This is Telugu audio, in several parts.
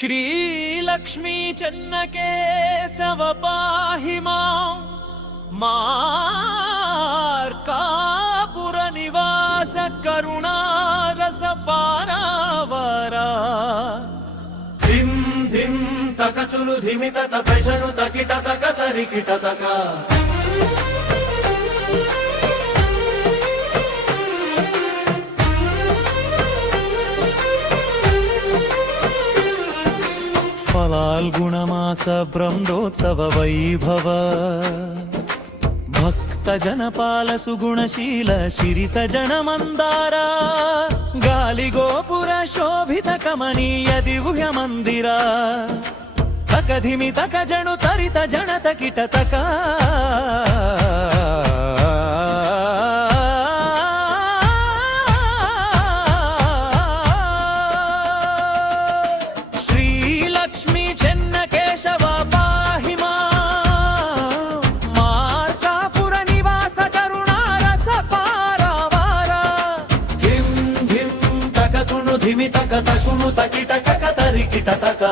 श्रीलक्ष्मी चन्नकेशव पाहि मां मार्कापुरनिवास करुणारस पारावरा धिं धिं तकचुलु धिमित तपजनु तकिट तक तरिकिट तक फाल्गुणमास ब्रह्मोत्सव वैभव भक्त जनपाल सुगुणशील शिरित जन मंदार गाली गोपुर शोभित कमनीय दिव्य मंदिर तक धिमि तक जनु तरित जन तकिट तक धिमि तक तकुनु तकिट कक तरिकिट तक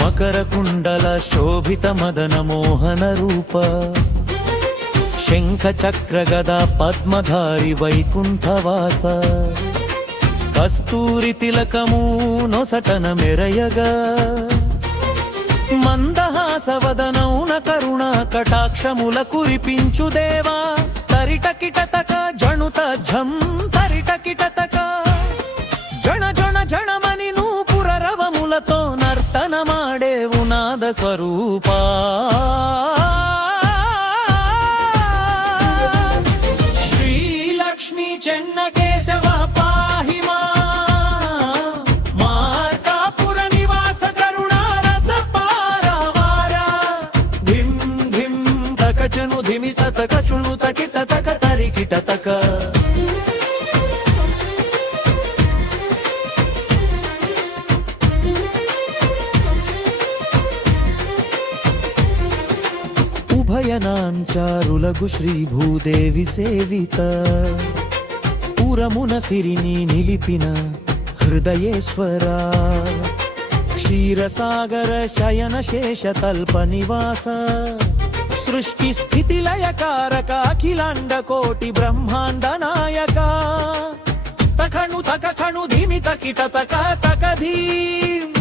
मकर कुंडल शोभित मदन मोहन रूप शंख चक्र गदा पद्मधारी वैकुंठवास कस्तूरी तिलकमू नोसटन मेरयगा మందహాసవదనౌన కరుణా కటాక్షముల కురిపించు దేవా తరిటకిటతక జణుత ఝం తరిటకిటతక జణ జణ జణమని నూపుర రవములతో నర్తన మాడేవు నాద స్వరూపా శ్రీలక్ష్మీ చెన్నకేశవ పాహి మా జను ధిమి తక చుణు తకిట తక తరికిట తక ఉభయనాంచారులగు శ్రీ భూదేవి సేవిత పురమున సిరిని నిలిపిన హృదయేశ్వరా క్షీరసాగర శయన శేష తల్ప నివాస सृष्टि स्थिति लय कारक अखिलांड कोटि ब्रह्मांड नायक तखनु तक खनु धिमि तकिट तक तक धीम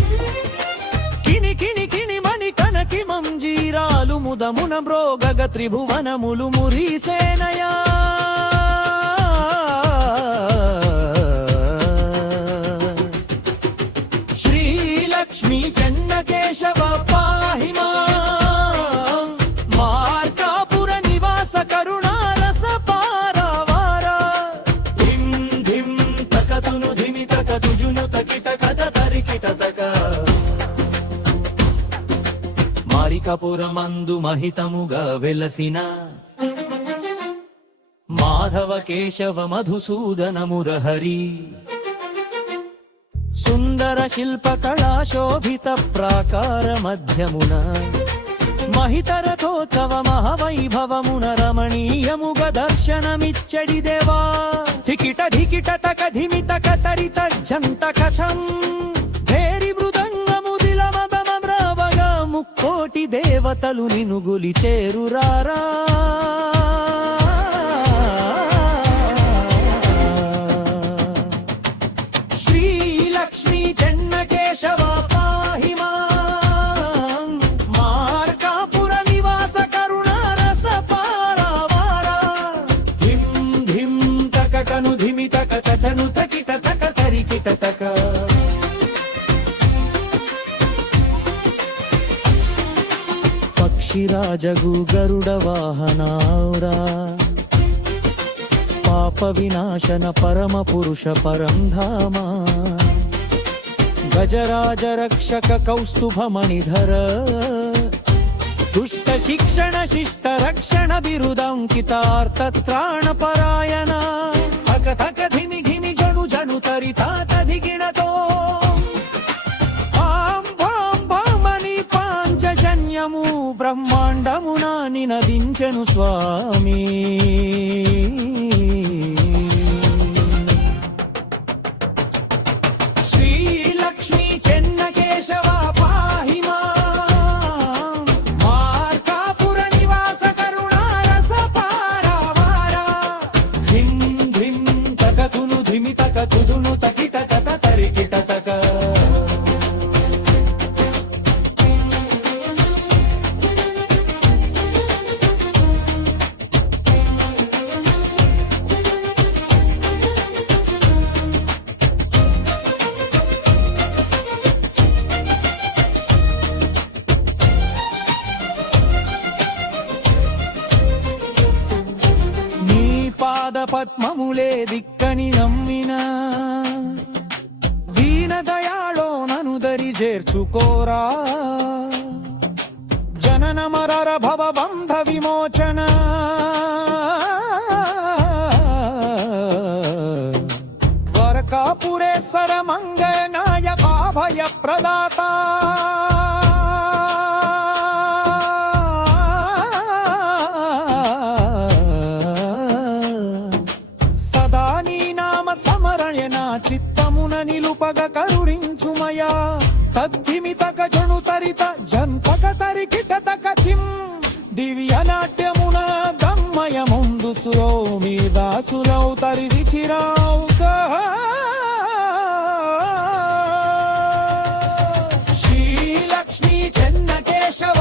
किनि किनि किनि मणि कनकि मंजीरालु मुदमुन म्रोगग त्रिभुवन मुलु मुरी सेनया श्री लक्ष्मी चन्नकेशव पाहि मा करुणारस पारावार धिं धिं तकतुनु धिमि तक तुजुनु तकिट कद तरिकिट तक मारिकापुरमंदु महितमुगा वेलसिन माधव केशव मधुसूदन मुरहरि सुंदर शिल्प कला शोभित प्राकार मध्यमुना महितरथोत्सव महावैभवमुन रमणीयमुग दर्शनमिच्छडि देवा धिकिट धिकिट तक धिमि तक तरित झंत कथं भेरि मृदंगमुदिल मदमम्रवग मुक्कोटि देवतलु निनु गुलि चेरुरारा श्री लक्ष्मी चन्नकेशव पाहि मा కను ధిమి తక తచను తకిట తక తరికిట తక పక్షిరాజగు గరుడ వాహనాౌరా పాప వినాశన పరమ పురుష పరం ధామ గజరాజ రక్షక కౌస్తుభ మణిధర దుష్ట శిక్షణ శిష్ట రక్షణ బిరుదంకితార్థ త్రాణ పరాయణ తక తక ధిమి ధిమి జను జను తరితా తధిగిణతో ఆం భాం భామని పాంచజన్యము బ్రహ్మాండమున నదించెను స్వామి శ్రీలక్ష్మీ చెన్నకేశవ పాహి మాం. మార్కాపుర నివాస కరుణారస పారావారా. ధిం ధిం తకతును ధిమి తక తుదును తకిట తక తరికిట తక. నీ పాద పద్మములే దిక్కని నమ్మిన దీన దయాళో నను దరి చేర్చుకోరా. జనన మరర భవ బంధ విమోచన వరకాపురేశ్వర మంగళ నాయక భయ ప్రదాత. సదా నీ నామ సమరణ్య నా చిత్తమున నిలుపగ కరుణించుమయా. తద్ధిమితక జను తరిత జంతక తరికిట తక థిం. దివ్య నాట్యమున దమ్మయ ముందు సురో మీ దాసులౌ తరి విచిరావు. శ్రీలక్ష్మీ చెన్నకేశవ